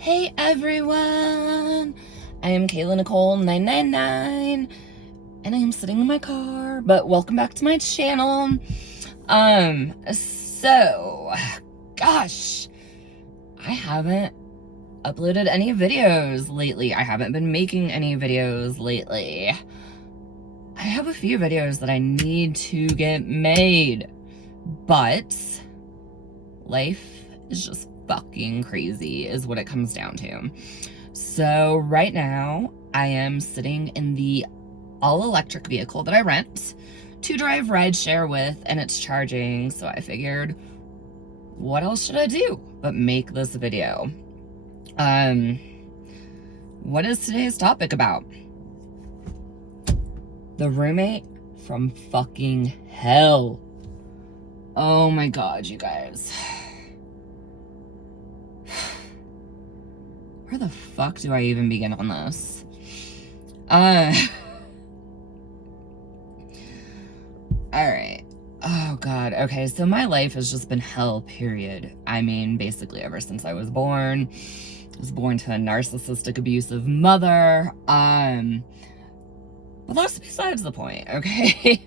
Hey everyone, I am Kayla Nicole 999 and I am sitting in my car, but welcome back to my channel. Gosh, I haven't uploaded any videos lately. I haven't been making any videos lately. I have a few videos that I need to get made, but life is just fucking crazy is what it comes down to. So right now I am sitting in the all-electric vehicle that I rent to drive rideshare with, and it's charging. So I figured, what else should I do but make this video? What is today's topic about? The roommate from fucking hell. Oh my god, you guys. Where the fuck do I even begin on this? Alright. Oh god. Okay, so my life has just been hell, period. I mean, basically ever since I was born. I was born to a narcissistic, abusive mother. But that's besides the point, okay?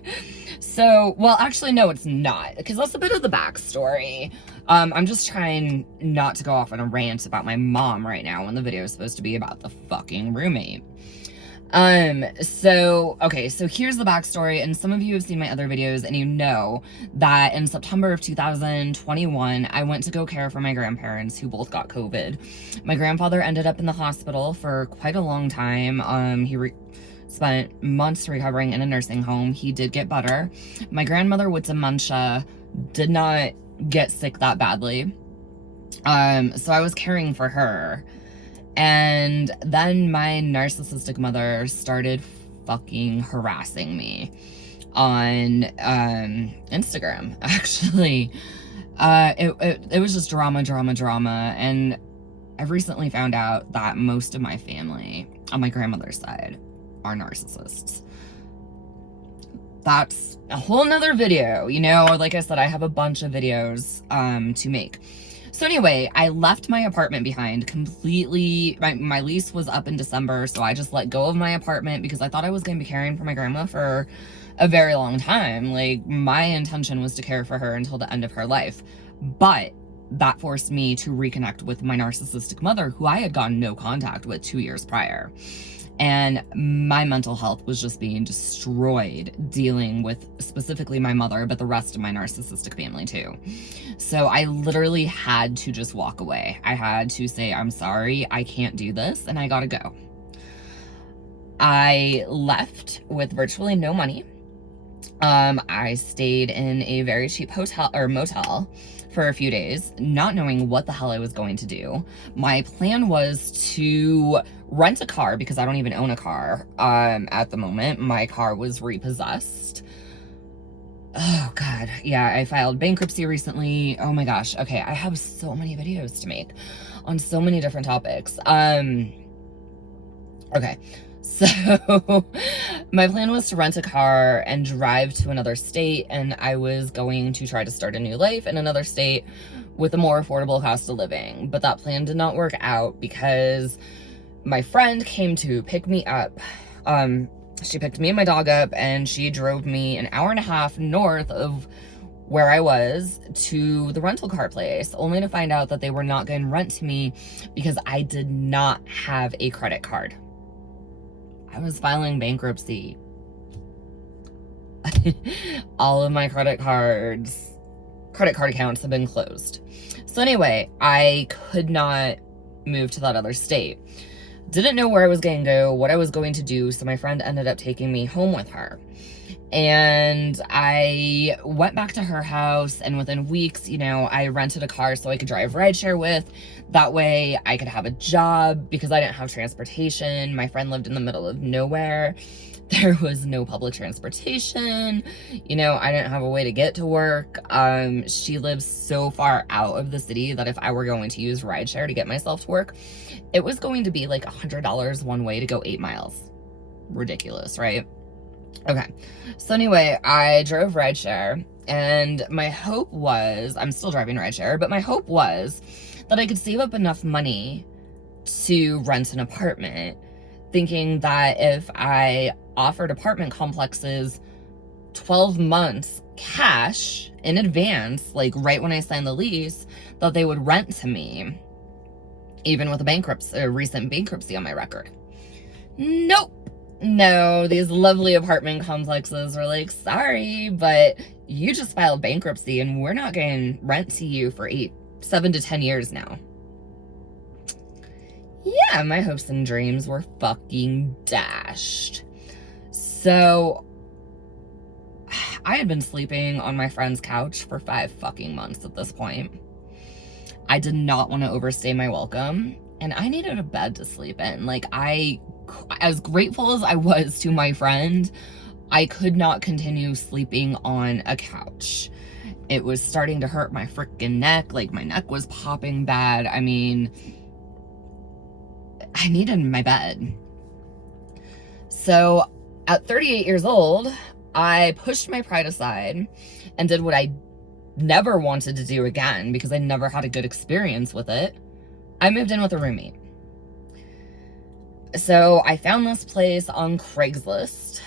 So, well, actually, no, it's not, because that's a bit of the backstory. I'm just trying not to go off on a rant about my mom right now when the video is supposed to be about the fucking roommate. Okay, so here's the backstory, and some of you have seen my other videos, and you know that in September of 2021, I went to go care for my grandparents who both got COVID. My grandfather ended up in the hospital for quite a long time. He spent months recovering in a nursing home. He did get better. My grandmother with dementia did not get sick that badly. So I was caring for her. And then my narcissistic mother started fucking harassing me on Instagram, actually. It was just drama. And I've recently found out that most of my family on my grandmother's side are narcissists. That's a whole nother video, you know. Like I said, I have a bunch of videos to make. So anyway, I left my apartment behind completely. My lease was up in December, so I just let go of my apartment because I thought I was going to be caring for my grandma for a very long time. Like, my intention was to care for her until the end of her life. But that forced me to reconnect with my narcissistic mother, who I had gotten no contact with 2 years prior. And my mental health was just being destroyed dealing with specifically my mother, but the rest of my narcissistic family too. So I literally had to just walk away. I had to say, I'm sorry, I can't do this, and I gotta go. I left with virtually no money. I stayed in a very cheap hotel or motel for a few days, not knowing what the hell I was going to do. My plan was to rent a car because I don't even own a car at the moment. My car was repossessed. Oh god, yeah, I filed bankruptcy recently. Oh my gosh. Okay, I have so many videos to make on so many different topics. Okay. So my plan was to rent a car and drive to another state, and I was going to try to start a new life in another state with a more affordable cost of living. But that plan did not work out because my friend came to pick me up. She picked me and my dog up, and she drove me an hour and a half north of where I was to the rental car place, only to find out that they were not going to rent to me because I did not have a credit card. I was filing bankruptcy. All of my credit card accounts have been closed. So anyway, I could not move to that other state. Didn't know where I was going to go, what I was going to do, so my friend ended up taking me home with her. And I went back to her house, and within weeks, you know, I rented a car so I could drive rideshare with. That way I could have a job because I didn't have transportation. My friend lived in the middle of nowhere. There was no public transportation. You know, I didn't have a way to get to work. She lives so far out of the city that if I were going to use rideshare to get myself to work, it was going to be like $100 one way to go 8 miles. Ridiculous, right? Okay, so anyway, I drove rideshare, and my hope was, I'm still driving rideshare, but my hope was that I could save up enough money to rent an apartment, thinking that if I offered apartment complexes 12 months cash in advance, like right when I signed the lease, that they would rent to me, even with a recent bankruptcy on my record. Nope. No, these lovely apartment complexes were like, sorry, but you just filed bankruptcy and we're not getting rent to you for 7 to 10 years now. Yeah, my hopes and dreams were fucking dashed. So I had been sleeping on my friend's couch for 5 fucking months at this point. I did not want to overstay my welcome, and I needed a bed to sleep in. Like, as grateful as I was to my friend, I could not continue sleeping on a couch. It was starting to hurt my freaking neck. Like, my neck was popping bad. I mean, I needed my bed. So at 38 years old, I pushed my pride aside and did what I never wanted to do again because I never had a good experience with it. I moved in with a roommate. So I found this place on Craigslist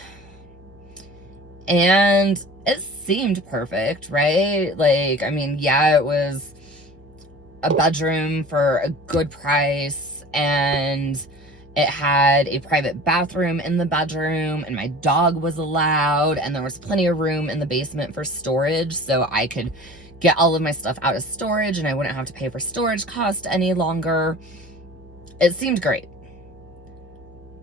and it seemed perfect, right? Like, I mean, yeah, it was a bedroom for a good price and it had a private bathroom in the bedroom and my dog was allowed and there was plenty of room in the basement for storage so I could get all of my stuff out of storage and I wouldn't have to pay for storage cost any longer. It seemed great.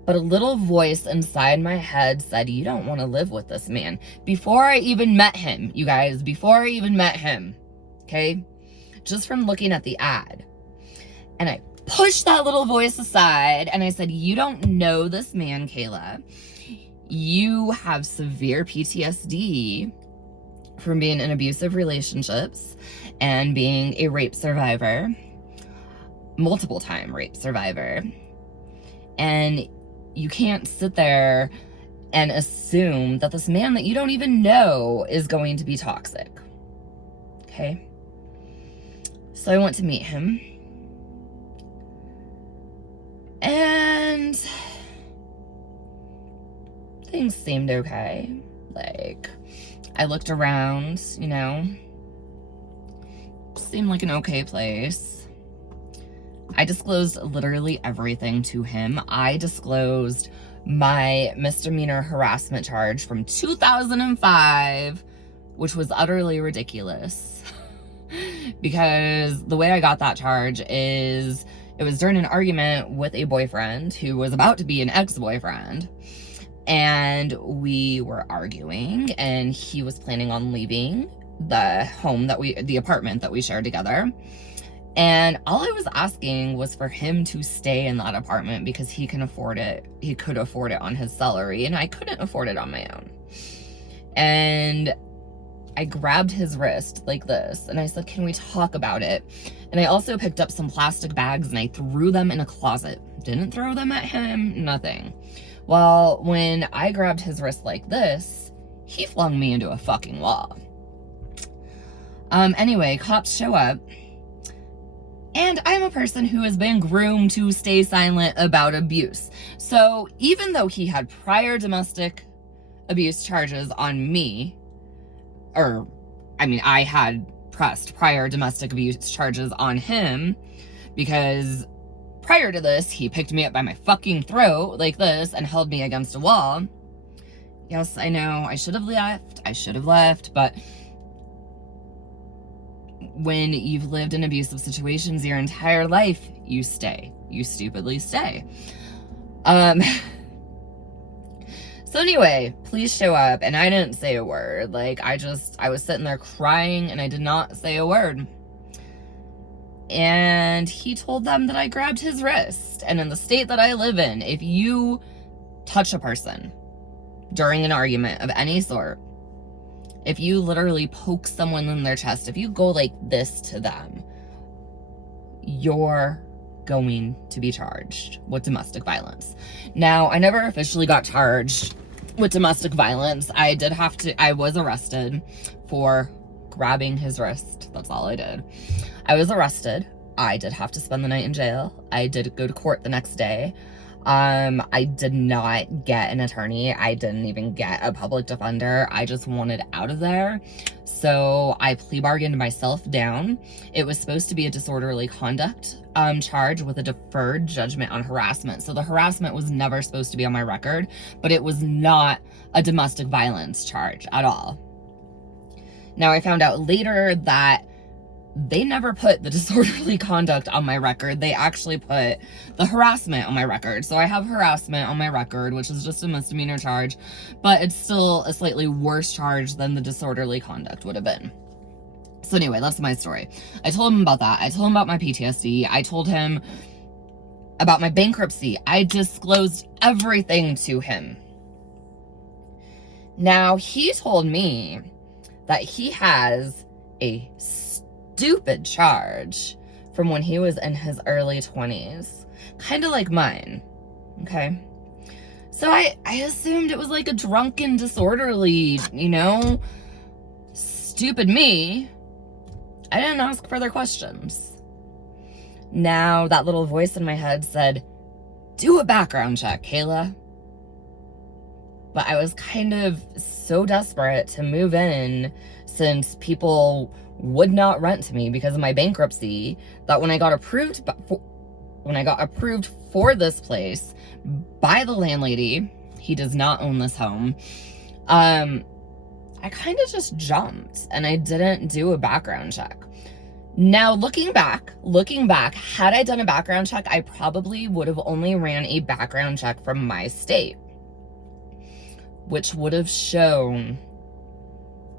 But a little voice inside my head said, you don't want to live with this man. Before I even met him, you guys, before I even met him, okay? Just from looking at the ad. And I pushed that little voice aside and I said, you don't know this man, Kayla. You have severe PTSD from being in abusive relationships and being a rape survivor, multiple time rape survivor. And you can't sit there and assume that this man that you don't even know is going to be toxic. Okay? So I went to meet him. And things seemed okay. Like, I looked around, you know, seemed like an okay place. I disclosed literally everything to him. I disclosed my misdemeanor harassment charge from 2005, which was utterly ridiculous. Because the way I got that charge is it was during an argument with a boyfriend who was about to be an ex-boyfriend. And we were arguing and he was planning on leaving the apartment that we shared together. And all I was asking was for him to stay in that apartment because he can afford it. He could afford it on his salary and I couldn't afford it on my own. And I grabbed his wrist like this and I said, can we talk about it? And I also picked up some plastic bags and I threw them in a closet. Didn't throw them at him, nothing. Well, when I grabbed his wrist like this, he flung me into a fucking wall. Anyway, cops show up. And I'm a person who has been groomed to stay silent about abuse. So even though he had prior domestic abuse charges on me, I had pressed prior domestic abuse charges on him because prior to this, he picked me up by my fucking throat like this and held me against a wall. Yes, I know, I should have left, but when you've lived in abusive situations your entire life, you stay. You stupidly stay. So anyway, police show up and I didn't say a word. Like, I was sitting there crying and I did not say a word. And he told them that I grabbed his wrist. And in the state that I live in, if you touch a person during an argument of any sort, if you literally poke someone in their chest, if you go like this to them, you're going to be charged with domestic violence. Now, I never officially got charged with domestic violence. I was arrested for grabbing his wrist. That's all I did. I was arrested I did have to spend the night in jail. I did go to court the next day. I did not get an attorney. I didn't even get a public defender. I just wanted out of there. So I plea bargained myself down. It was supposed to be a disorderly conduct charge with a deferred judgment on harassment. So the harassment was never supposed to be on my record, but it was not a domestic violence charge at all. Now, I found out later that they never put the disorderly conduct on my record. They actually put the harassment on my record. So I have harassment on my record, which is just a misdemeanor charge, but it's still a slightly worse charge than the disorderly conduct would have been. So anyway, that's my story. I told him about that. I told him about my PTSD. I told him about my bankruptcy. I disclosed everything to him. Now, he told me that he has a stupid charge from when he was in his early 20s, kind of like mine. Okay, so I assumed it was like a drunken, disorderly, stupid me. I didn't ask further questions. Now that little voice in my head said, do a background check, Kayla. But I was kind of so desperate to move in, since people would not rent to me because of my bankruptcy, that when I got approved for this place by the landlady, he does not own this home, I kind of just jumped and I didn't do a background check. Now, looking back, had I done a background check, I probably would have only ran a background check from my state, which would have shown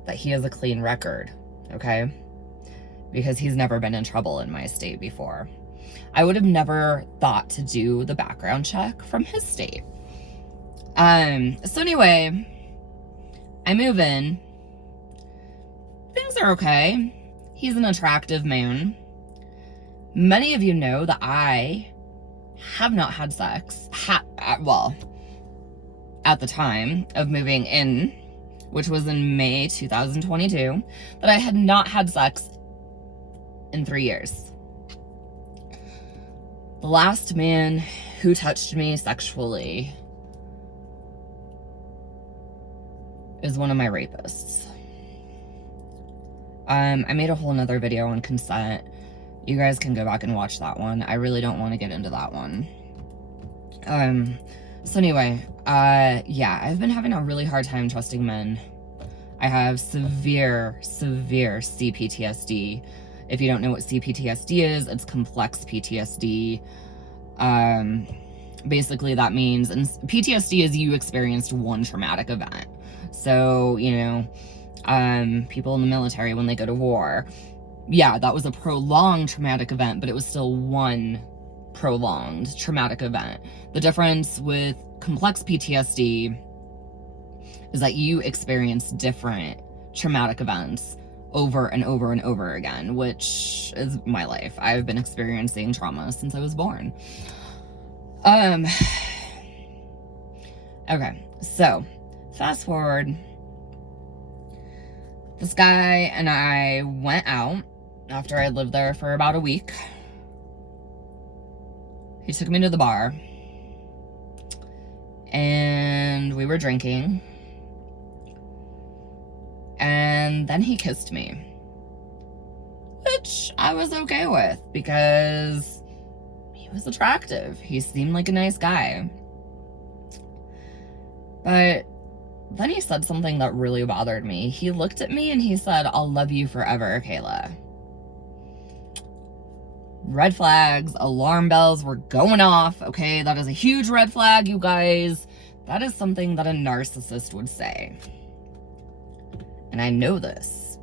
that he has a clean record, okay? Because he's never been in trouble in my state before. I would have never thought to do the background check from his state. So anyway, I move in. Things are okay. He's an attractive man. Many of you know that I have not had sex. At the time of moving in, which was in May 2022, that I had not had sex in 3 years. The last man who touched me sexually is one of my rapists. I made a whole nother video on consent. You guys can go back and watch that one. I really don't want to get into that one. So anyway, yeah, I've been having a really hard time trusting men. I have severe CPTSD. If you don't know what CPTSD is, it's complex PTSD. Basically that means, and PTSD is you experienced one traumatic event. So, people in the military, when they go to war, yeah, that was a prolonged traumatic event, but it was still one prolonged traumatic event. The difference with complex PTSD is that you experience different traumatic events over and over and over again, which is my life. I've been experiencing trauma since I was born. Okay, so fast forward. This guy and I went out after I lived there for about a week. He took me to the bar and we were drinking, and then he kissed me, which I was okay with because he was attractive. He seemed like a nice guy. But then he said something that really bothered me. He looked at me and he said, "I'll love you forever, Kayla." Red flags, alarm bells were going off, okay? That is a huge red flag, you guys. That is something that a narcissist would say. And I know this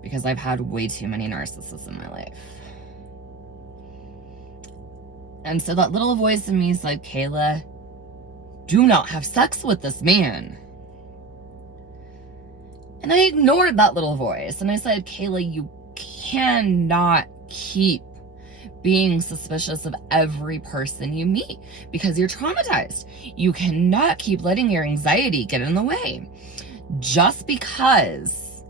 because I've had way too many narcissists in my life. And so that little voice in me said, "Kayla, do not have sex with this man." And I ignored that little voice and I said, "Kayla, you cannot keep being suspicious of every person you meet because you're traumatized. You cannot keep letting your anxiety get in the way. Just because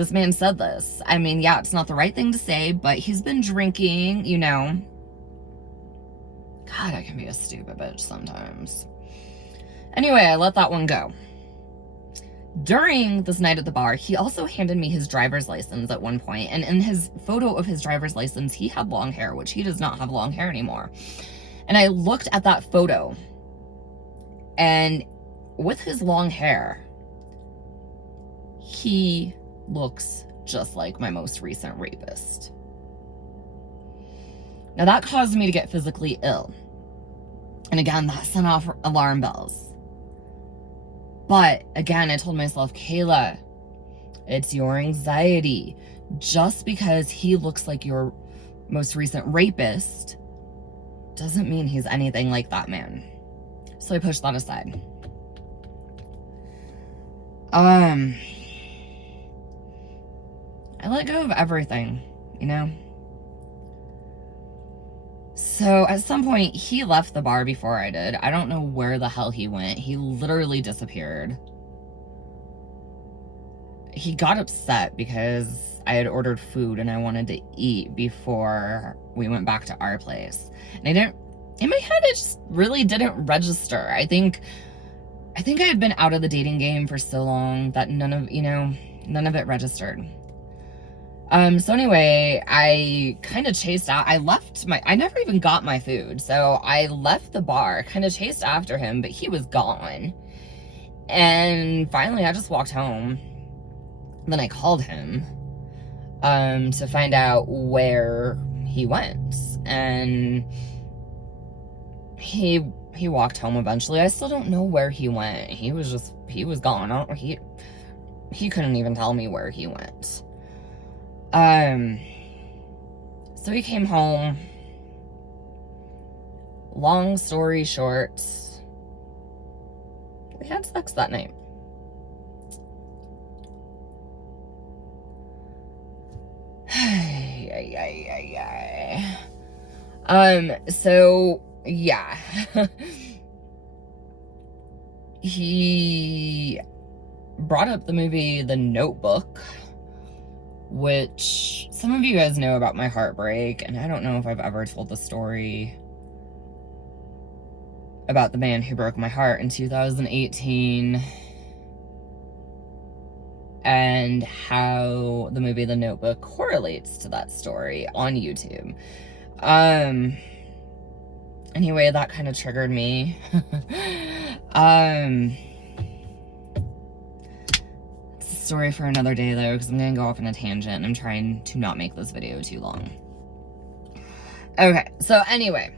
this man said this. I mean, yeah, it's not the right thing to say, but he's been drinking, you know. God, I can be a stupid bitch sometimes. Anyway, I let that one go. During this night at the bar, he also handed me his driver's license at one point, and in his photo of his driver's license, he had long hair, which he does not have long hair anymore. And I looked at that photo, and with his long hair, he looks just like my most recent rapist. Now, that caused me to get physically ill. And again, that sent off alarm bells. But again, I told myself, Kayla, it's your anxiety. Just because he looks like your most recent rapist doesn't mean he's anything like that man. So I pushed that aside. I let go of everything, you know? So at some point, he left the bar before I did. I don't know where the hell he went. He literally disappeared. He got upset because I had ordered food and I wanted to eat before we went back to our place. And I didn't, in my head, it just really didn't register. I think I had been out of the dating game for so long that none of it registered. So anyway, I kind of chased out, I never even got my food. So I left the bar, kind of chased after him, but he was gone. And finally I just walked home. Then I called him, to find out where he went. And he walked home eventually. I still don't know where he went. He was gone. He couldn't even tell me where he went. So he came home. Long story short, we had sex that night. So yeah. He brought up the movie The Notebook, which some of you guys know about my heartbreak, and I don't know if I've ever told the story about the man who broke my heart in 2018 and how the movie The Notebook correlates to that story on YouTube. Anyway, that kind of triggered me. Story for another day though, because I'm gonna go off on a tangent and I'm trying to not make this video too long. Okay, so anyway,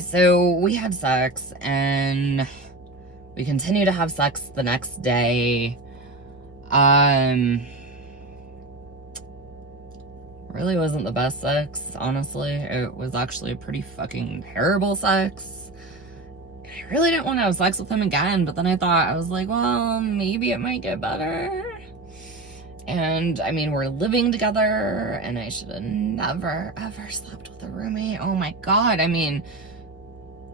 so we had sex and we continued to have sex the next day. Really wasn't the best sex, honestly. It was actually pretty fucking terrible sex. I really didn't want to have sex with him again, but then I was like, well, maybe it might get better. And I mean, we're living together, and I should have never ever slept with a roommate. Oh my God. I mean,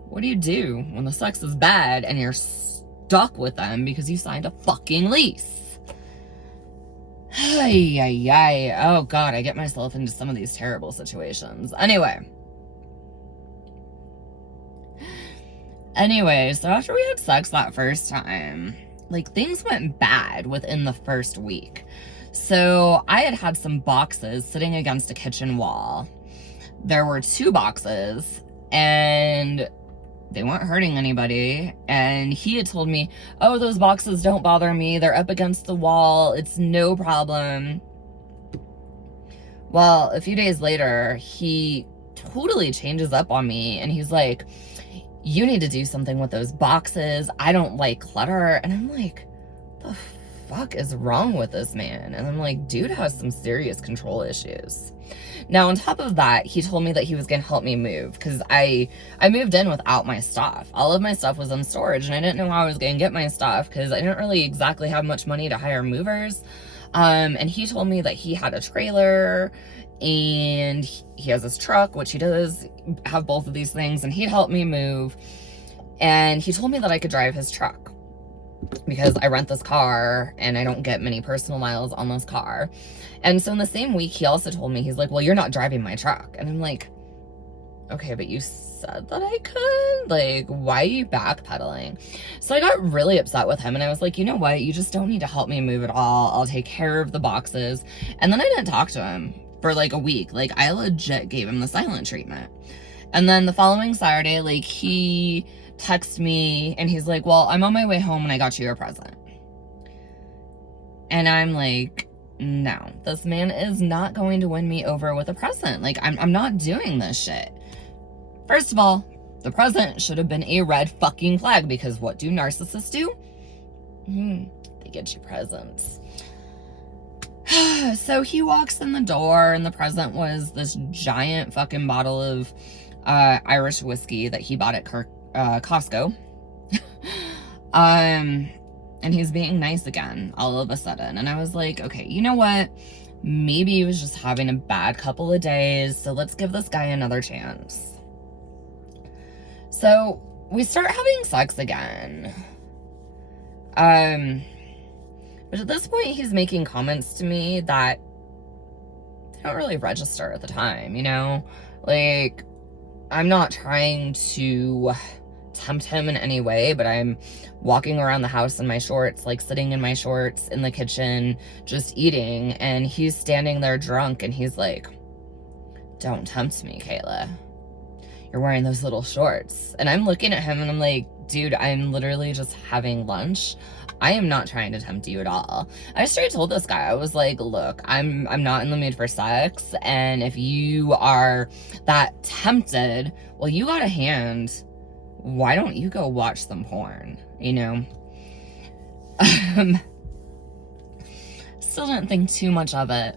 what do you do when the sex is bad and you're stuck with them because you signed a fucking lease? Oh God, I get myself into some of these terrible situations. Anyway, so after we had sex that first time, like, things went bad within the first week. So I had some boxes sitting against a kitchen wall. There were 2 boxes, and they weren't hurting anybody. And he had told me, oh, those boxes don't bother me. They're up against the wall. It's no problem. Well, a few days later, he totally changes up on me, and he's like, you need to do something with those boxes. I don't like clutter. And I'm like, the fuck is wrong with this man? And I'm like, dude has some serious control issues. Now, on top of that, he told me that he was going to help me move, because I moved in without my stuff. All of my stuff was in storage, and I didn't know how I was going to get my stuff because I didn't really exactly have much money to hire movers. And he told me that he had a trailer and he has his truck, which he does have both of these things, and he'd help me move. And he told me that I could drive his truck. because I rent this car and I don't get many personal miles on this car. And so in the same week, he also told me, he's like, well, you're not driving my truck. And I'm like, okay, but you said that I could? Like, why are you backpedaling? So I got really upset with him, and I was like, you know what? You just don't need to help me move at all. I'll take care of the boxes. And then I didn't talk to him for like a week. Like, I legit gave him the silent treatment. And then the following Saturday, like, he texted me, and he's like, well, I'm on my way home, and I got you a present. And I'm like, no, this man is not going to win me over with a present. Like, I'm not doing this shit. First of all, the present should have been a red fucking flag, because what do narcissists do? They get you presents. So he walks in the door, and the present was this giant fucking bottle of Irish whiskey that he bought at Costco. And he's being nice again all of a sudden. And I was like, okay, you know what? Maybe he was just having a bad couple of days, so let's give this guy another chance. So we start having sex again. But at this point, he's making comments to me that they don't really register at the time, you know? Like, I'm not trying to tempt him in any way, but I'm walking around the house in my shorts, like sitting in my shorts in the kitchen, just eating, and he's standing there drunk, and he's like, don't tempt me, Kayla. You're wearing those little shorts. And I'm looking at him, and I'm like, dude, I'm literally just having lunch. I am not trying to tempt you at all. I straight told this guy, I was like, look, I'm not in the mood for sex, and if you are that tempted, well, you got a hand. Why don't you go watch some porn, you know? Still didn't think too much of it.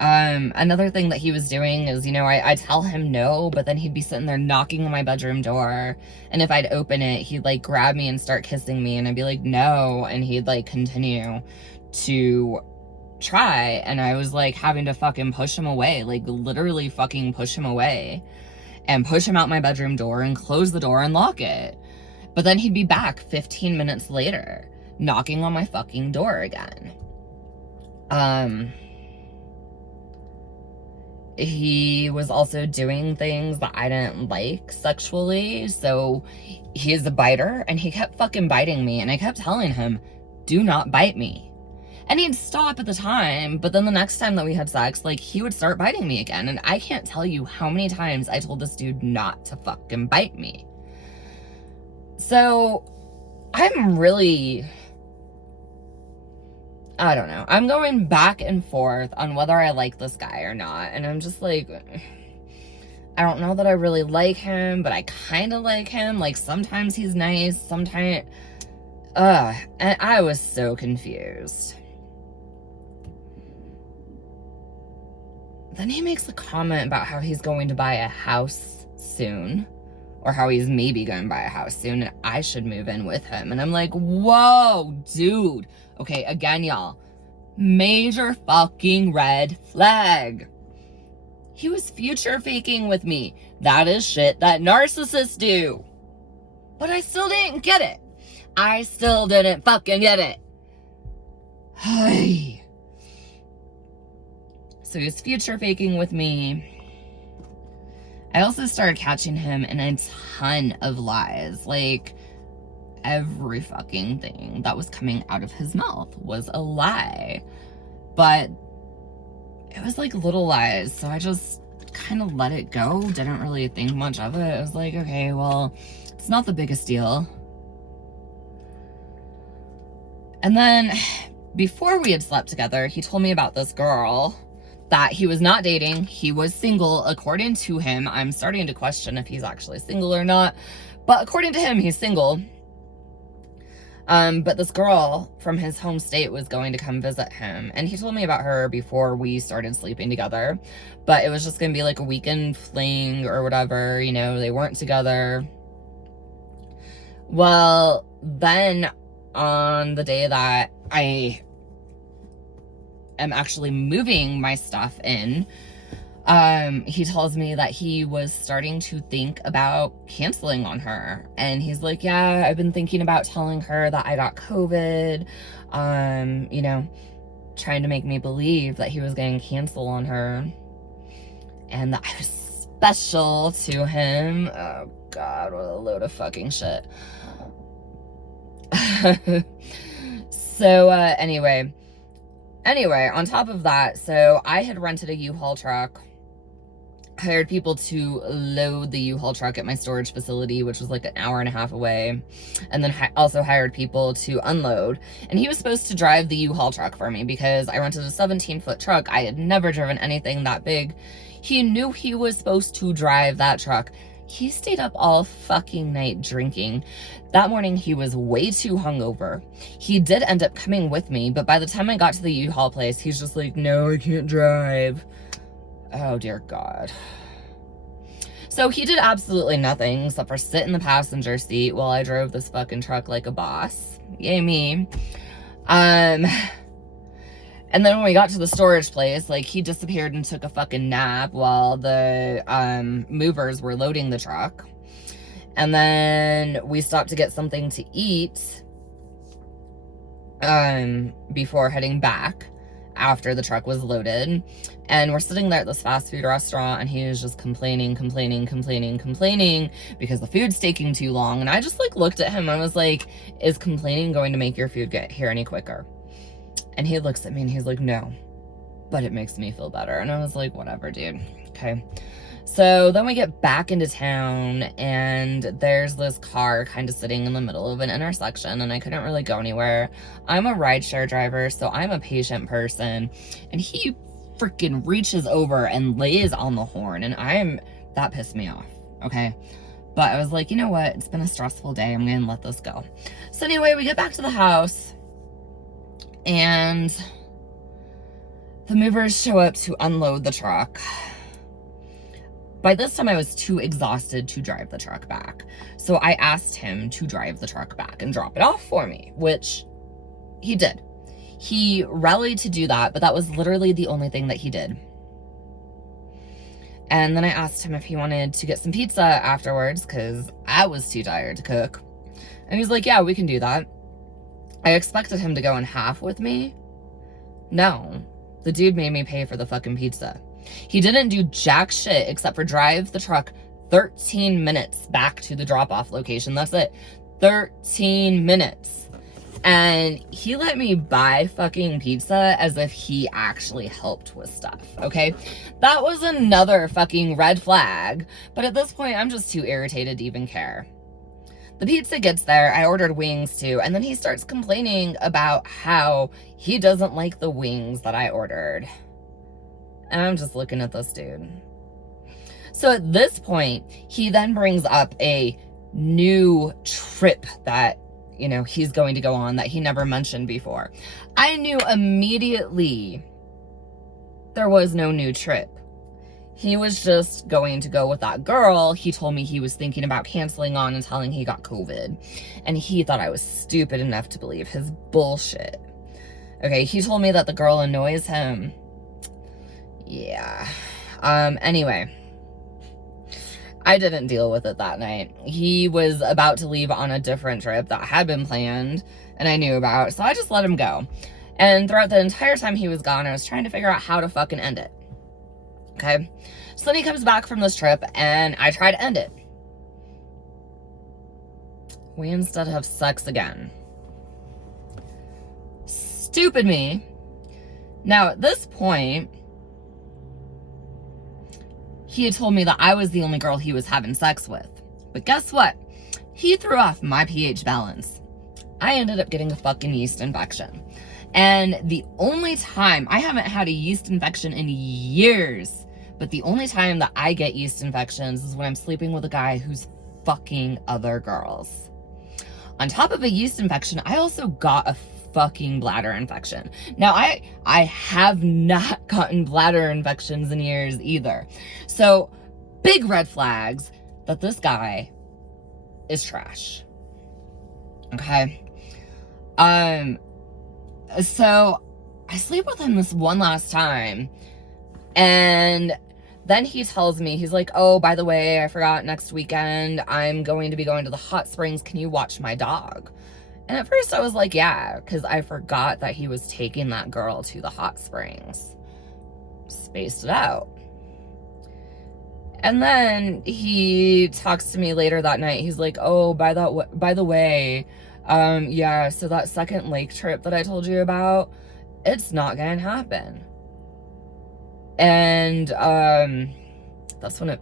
Another thing that he was doing is, you know, I'd tell him no, but then he'd be sitting there knocking on my bedroom door, and if I'd open it, he'd like grab me and start kissing me, and I'd be like, no, and he'd like continue to try, and I was like having to fucking push him away, like literally fucking push him away, and push him out my bedroom door and close the door and lock it. But then he'd be back 15 minutes later, knocking on my fucking door again. He was also doing things that I didn't like sexually. So he's a biter, and he kept fucking biting me, and I kept telling him, do not bite me. And he'd stop at the time, but then the next time that we had sex, like, he would start biting me again. And I can't tell you how many times I told this dude not to fucking bite me. So I'm really, I don't know. I'm going back and forth on whether I like this guy or not. And I'm just like, I don't know that I really like him, but I kind of like him. Like, sometimes he's nice, sometimes, and I was so confused. Then he makes a comment about how he's going to buy a house soon, or how he's maybe going to buy a house soon, and I should move in with him. And I'm like, whoa, dude. Okay, again, y'all, major fucking red flag. He was future faking with me. That is shit that narcissists do. But I still didn't get it. I still didn't fucking get it. Hey. So he was future faking with me. I also started catching him in a ton of lies. Like, every fucking thing that was coming out of his mouth was a lie. But it was like little lies, so I just kind of let it go. Didn't really think much of it. I was like, okay, well, it's not the biggest deal. And then before we had slept together, he told me about this girl that he was not dating. He was single, according to him. I'm starting to question if he's actually single or not, but according to him, he's single. But this girl from his home state was going to come visit him, and he told me about her before we started sleeping together, but it was just gonna be like a weekend fling or whatever, you know, they weren't together. Well, then on the day that I am actually moving my stuff in, He tells me that he was starting to think about canceling on her. And he's like, yeah, I've been thinking about telling her that I got COVID. You know, trying to make me believe that he was going to cancel on her. And that I was special to him. Oh, God, what a load of fucking shit. So, anyway, on top of that, so I had rented a U-Haul truck, hired people to load the U-Haul truck at my storage facility, which was like an hour and a half away, and then also hired people to unload. And he was supposed to drive the U-Haul truck for me because I rented a 17-foot truck. I had never driven anything that big. He knew he was supposed to drive that truck. He stayed up all fucking night drinking. That morning, he was way too hungover. He did end up coming with me, but by the time I got to the U-Haul place, he's just like, no, I can't drive. Oh, dear God. So he did absolutely nothing except for sit in the passenger seat while I drove this fucking truck like a boss. Yay me. And then when we got to the storage place, like, he disappeared and took a fucking nap while the movers were loading the truck. And then we stopped to get something to eat before heading back after the truck was loaded. And we're sitting there at this fast food restaurant, and he was just complaining because the food's taking too long. And I just, like, looked at him. I was like, is complaining going to make your food get here any quicker? And he looks at me and he's like, no, but it makes me feel better. And I was like, whatever, dude. Okay. So then we get back into town, and there's this car kind of sitting in the middle of an intersection, and I couldn't really go anywhere. I'm a rideshare driver, so I'm a patient person, and he freaking reaches over and lays on the horn, and that pissed me off, okay? But I was like, you know what? It's been a stressful day. I'm gonna let this go. So anyway, we get back to the house, and the movers show up to unload the truck. By this time, I was too exhausted to drive the truck back. So I asked him to drive the truck back and drop it off for me, which he did. He rallied to do that, but that was literally the only thing that he did. And then I asked him if he wanted to get some pizza afterwards, because I was too tired to cook. And he's like, yeah, we can do that. I expected him to go in half with me. No, the dude made me pay for the fucking pizza. He didn't do jack shit except for drive the truck 13 minutes back to the drop-off location. That's it. 13 minutes. And he let me buy fucking pizza as if he actually helped with stuff, okay? That was another fucking red flag. But at this point, I'm just too irritated to even care. The pizza gets there, I ordered wings too, and then he starts complaining about how he doesn't like the wings that I ordered. And I'm just looking at this dude. So at this point, he then brings up a new trip that, you know, he's going to go on that he never mentioned before. I knew immediately there was no new trip. He was just going to go with that girl he told me he was thinking about canceling on and telling he got COVID. And he thought I was stupid enough to believe his bullshit. Okay, he told me that the girl annoys him. Yeah. Anyway, I didn't deal with it that night. He was about to leave on a different trip that had been planned and I knew about, so I just let him go. And throughout the entire time he was gone, I was trying to figure out how to fucking end it. Okay? So then he comes back from this trip and I try to end it. We instead have sex again. Stupid me. Now at this point, he had told me that I was the only girl he was having sex with. But guess what? He threw off my pH balance. I ended up getting a fucking yeast infection. And the only time, I haven't had a yeast infection in years, but the only time that I get yeast infections is when I'm sleeping with a guy who's fucking other girls. On top of a yeast infection, I also got a fucking bladder infection. Now, I have not gotten bladder infections in years either. So, big red flags that this guy is trash. Okay? So I sleep with him this one last time, and Then he tells me, he's like, oh, by the way, I forgot, next weekend I'm going to be going to the hot springs. Can you watch my dog? And at first I was like, yeah, because I forgot that he was taking that girl to the hot springs. Spaced it out. And then he talks to me later that night. He's like, oh, by the way, yeah, so that second lake trip that I told you about, it's not gonna happen. And that's when it,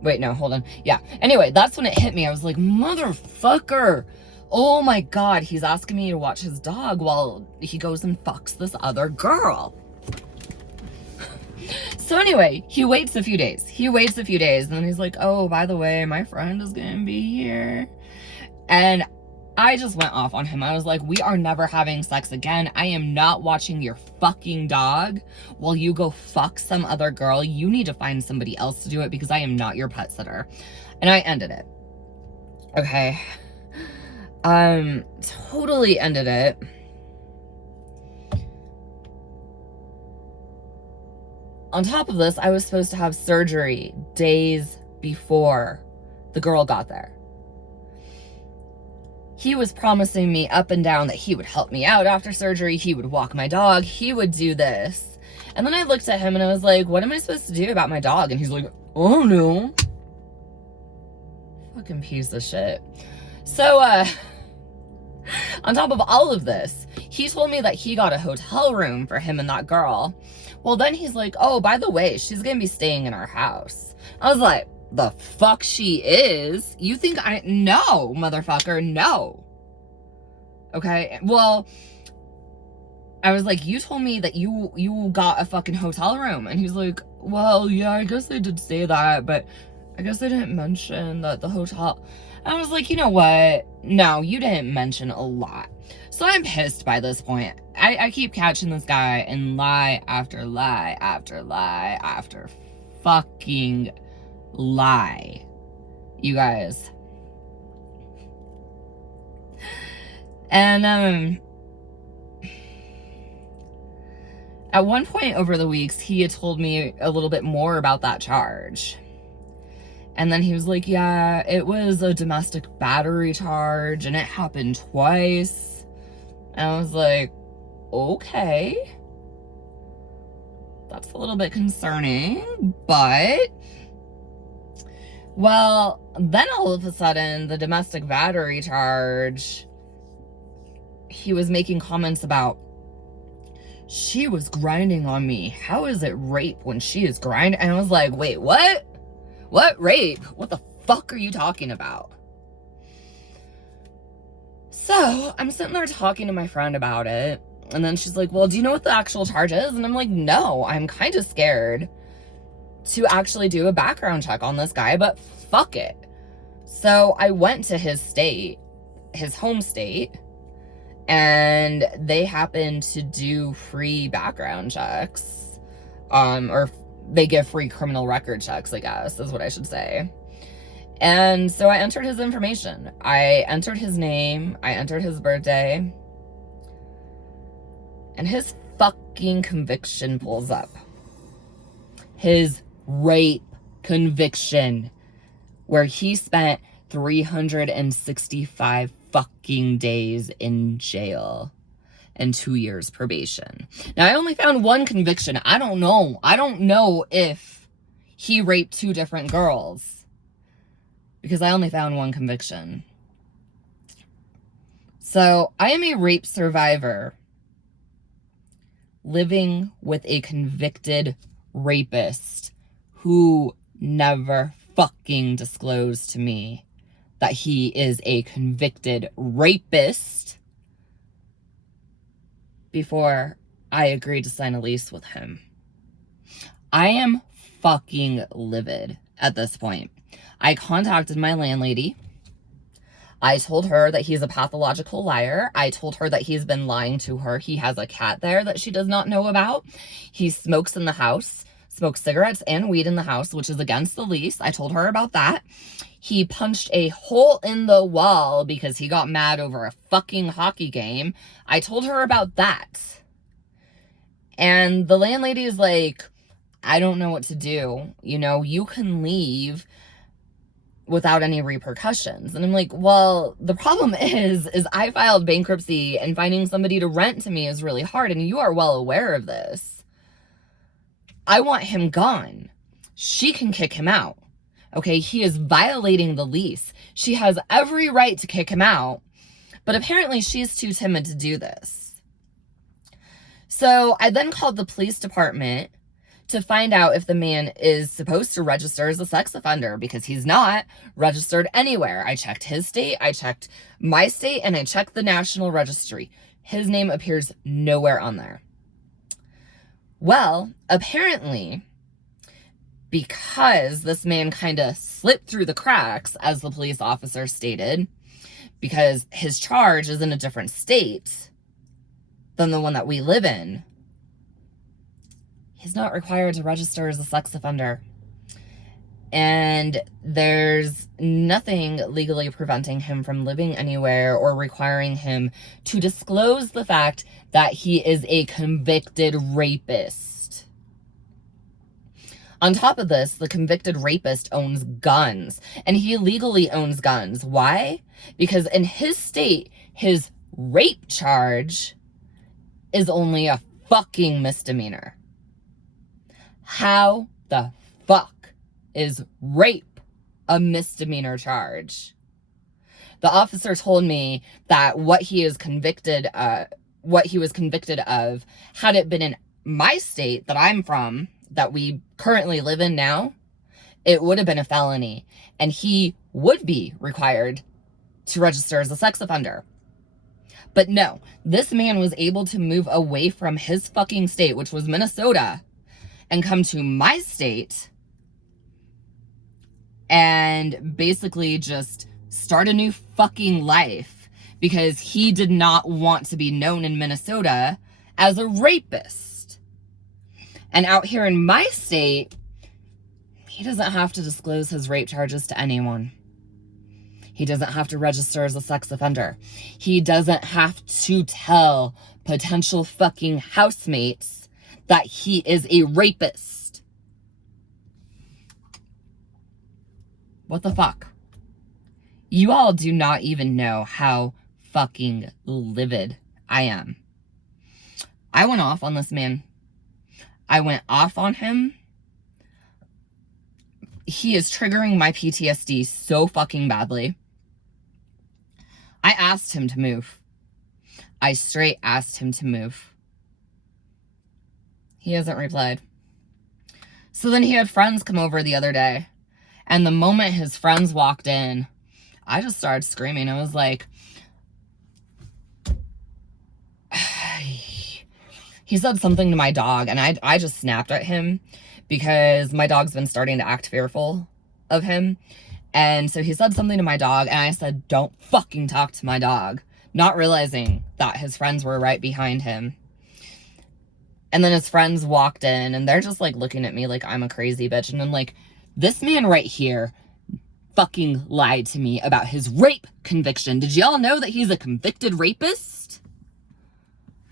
wait, no, hold on. Yeah, anyway, that's when it hit me. I was like, motherfucker. Oh my God, he's asking me to watch his dog while he goes and fucks this other girl. So anyway, he waits a few days. And then he's like, oh, by the way, my friend is gonna be here. And I just went off on him. I was like, we are never having sex again. I am not watching your fucking dog while you go fuck some other girl. You need to find somebody else to do it because I am not your pet sitter. And I ended it. Okay. Totally ended it. On top of this, I was supposed to have surgery days before the girl got there. He was promising me up and down that he would help me out after surgery. He would walk my dog. He would do this. And then I looked at him and I was like, what am I supposed to do about my dog? And he's like, oh no. Fucking piece of shit. So, on top of all of this, he told me that he got a hotel room for him and that girl. Well, then he's like, oh, by the way, she's gonna be staying in our house. I was like, the fuck she is? You think no, motherfucker, no. Okay, well, I was like, you told me that you got a fucking hotel room. And he's like, well, yeah, I guess I did say that, but I guess I didn't mention that the hotel. I was like, you know what? No, you didn't mention a lot. So I'm pissed by this point. I keep catching this guy in lie after lie after lie after fucking lie. You guys. And, at one point over the weeks, he had told me a little bit more about that charge. And then he was like, yeah, it was a domestic battery charge and it happened twice. And I was like, okay. That's a little bit concerning, but... Well, then all of a sudden, the domestic battery charge, he was making comments about, she was grinding on me. How is it rape when she is grinding? And I was like, wait, what? What rape? What the fuck are you talking about? So I'm sitting there talking to my friend about it. And then she's like, well, do you know what the actual charge is? And I'm like, no, I'm kind of scared to actually do a background check on this guy, but fuck it. So I went to his state, his home state, and they happened to do free background checks, or they give free criminal record checks, I guess, is what I should say. And so I entered his information. I entered his name. I entered his birthday. And his fucking conviction pulls up. His rape conviction, where he spent 365 fucking days in jail and 2 years probation. Now, I only found one conviction. I don't know if he raped 2 different girls, because I only found one conviction. So I am a rape survivor living with a convicted rapist who never fucking disclosed to me that he is a convicted rapist before I agreed to sign a lease with him. I am fucking livid at this point. I contacted my landlady. I told her that he's a pathological liar. I told her that he's been lying to her. He has a cat there that she does not know about. He smokes in the house, smokes cigarettes and weed in the house, which is against the lease. I told her about that. He punched a hole in the wall because he got mad over a fucking hockey game. I told her about that. And the landlady is like, I don't know what to do. You know, you can leave without any repercussions. And I'm like, well, the problem is I filed bankruptcy, and finding somebody to rent to me is really hard. And you are well aware of this. I want him gone. She can kick him out. Okay, he is violating the lease. She has every right to kick him out, but apparently she's too timid to do this. So I then called the police department to find out if the man is supposed to register as a sex offender, because he's not registered anywhere. I checked his state, I checked my state, and I checked the national registry. His name appears nowhere on there. Well, apparently, because this man kind of slipped through the cracks, as the police officer stated, because his charge is in a different state than the one that we live in, he's not required to register as a sex offender. And there's nothing legally preventing him from living anywhere or requiring him to disclose the fact that he is a convicted rapist. On top of this, the convicted rapist owns guns, and he legally owns guns. Why? Because in his state, his rape charge is only a fucking misdemeanor. How the fuck is rape a misdemeanor charge? The officer told me that what he was convicted of, had it been in my state that I'm from, that we currently live in now, it would have been a felony, and he would be required to register as a sex offender. But no, this man was able to move away from his fucking state, which was Minnesota, and come to my state and basically just start a new fucking life, because he did not want to be known in Minnesota as a rapist. And out here in my state, he doesn't have to disclose his rape charges to anyone. He doesn't have to register as a sex offender. He doesn't have to tell potential fucking housemates that he is a rapist. What the fuck? You all do not even know how fucking livid I am. I went off on this man. I went off on him. He is triggering my PTSD so fucking badly. I asked him to move. I straight asked him to move. He hasn't replied. So then he had friends come over the other day, and the moment his friends walked in, I just started screaming. I was like, he said something to my dog, and I just snapped at him because my dog's been starting to act fearful of him. And so he said something to my dog, and I said, don't fucking talk to my dog, not realizing that his friends were right behind him. And then his friends walked in, and they're just like looking at me like I'm a crazy bitch. And I'm like, this man right here fucking lied to me about his rape conviction. Did y'all know that he's a convicted rapist?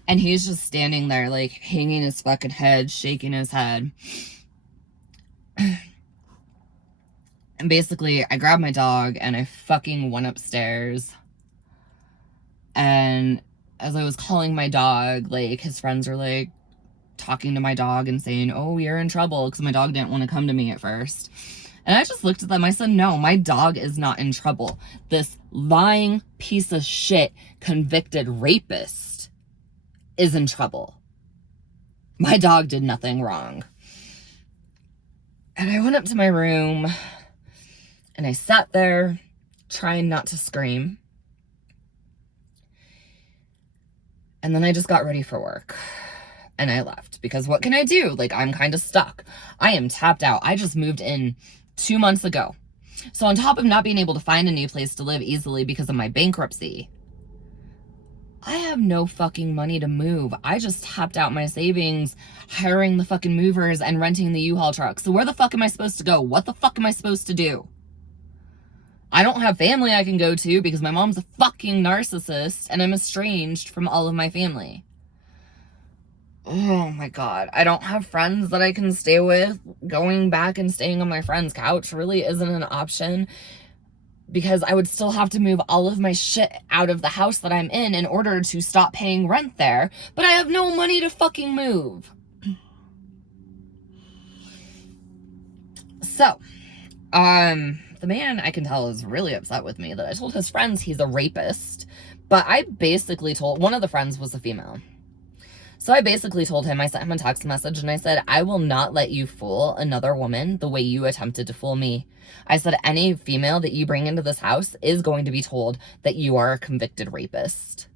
And he's just standing there like hanging his fucking head, shaking his head. And basically, I grabbed my dog and I fucking went upstairs. And as I was calling my dog, like, his friends were like talking to my dog and saying, oh, you're in trouble, because my dog didn't want to come to me at first. And I just looked at them. I said, no, my dog is not in trouble. This lying piece of shit convicted rapist is in trouble. My dog did nothing wrong. And I went up to my room and I sat there trying not to scream. And then I just got ready for work and I left, because what can I do? Like, I'm kind of stuck. I am tapped out. I just moved in 2 months ago. So on top of not being able to find a new place to live easily because of my bankruptcy, I have no fucking money to move. I just tapped out my savings, hiring the fucking movers and renting the U-Haul truck. So where the fuck am I supposed to go? What the fuck am I supposed to do? I don't have family I can go to because my mom's a fucking narcissist and I'm estranged from all of my family. Oh my God. I don't have friends that I can stay with. Going back and staying on my friend's couch really isn't an option, because I would still have to move all of my shit out of the house that I'm in order to stop paying rent there. But I have no money to fucking move. So, the man, I can tell, is really upset with me that I told his friends he's a rapist. But I basically told, one of the friends was a female. So I basically told him, I sent him a text message and I said, I will not let you fool another woman the way you attempted to fool me. I said, any female that you bring into this house is going to be told that you are a convicted rapist.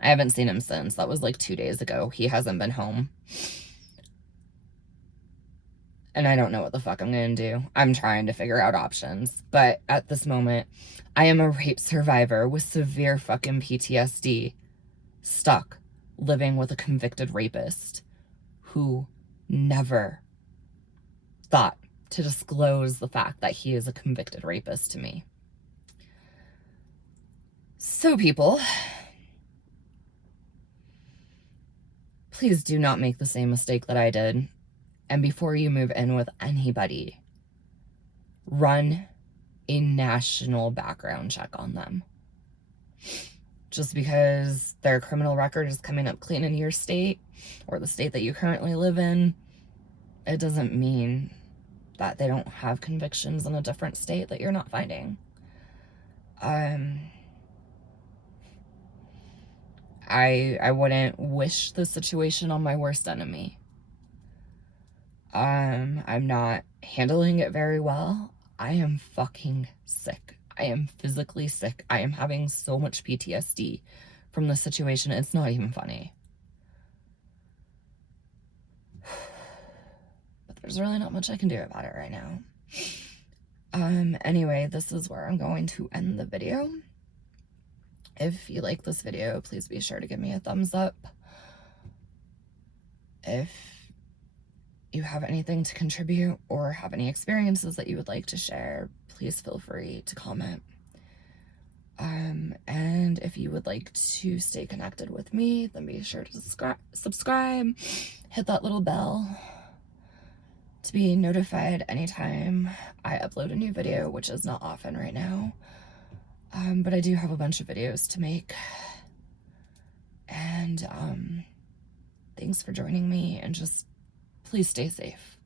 I haven't seen him since. That was like 2 days ago. He hasn't been home. And I don't know what the fuck I'm going to do. I'm trying to figure out options. But at this moment, I am a rape survivor with severe fucking PTSD, stuck living with a convicted rapist who never thought to disclose the fact that he is a convicted rapist to me. So people, please do not make the same mistake that I did. And before you move in with anybody, run a national background check on them. Just because their criminal record is coming up clean in your state or the state that you currently live in, it doesn't mean that they don't have convictions in a different state that you're not finding. I wouldn't wish the situation on my worst enemy. I'm not handling it very well. I am fucking sick. I am physically sick. I am having so much PTSD from the situation. It's not even funny. But there's really not much I can do about it right now. Anyway, this is where I'm going to end the video. If you like this video, please be sure to give me a thumbs up. If you have anything to contribute or have any experiences that you would like to share, please feel free to comment. And if you would like to stay connected with me, then be sure to subscribe, hit that little bell to be notified anytime I upload a new video, which is not often right now. But I do have a bunch of videos to make. And thanks for joining me, and just please stay safe.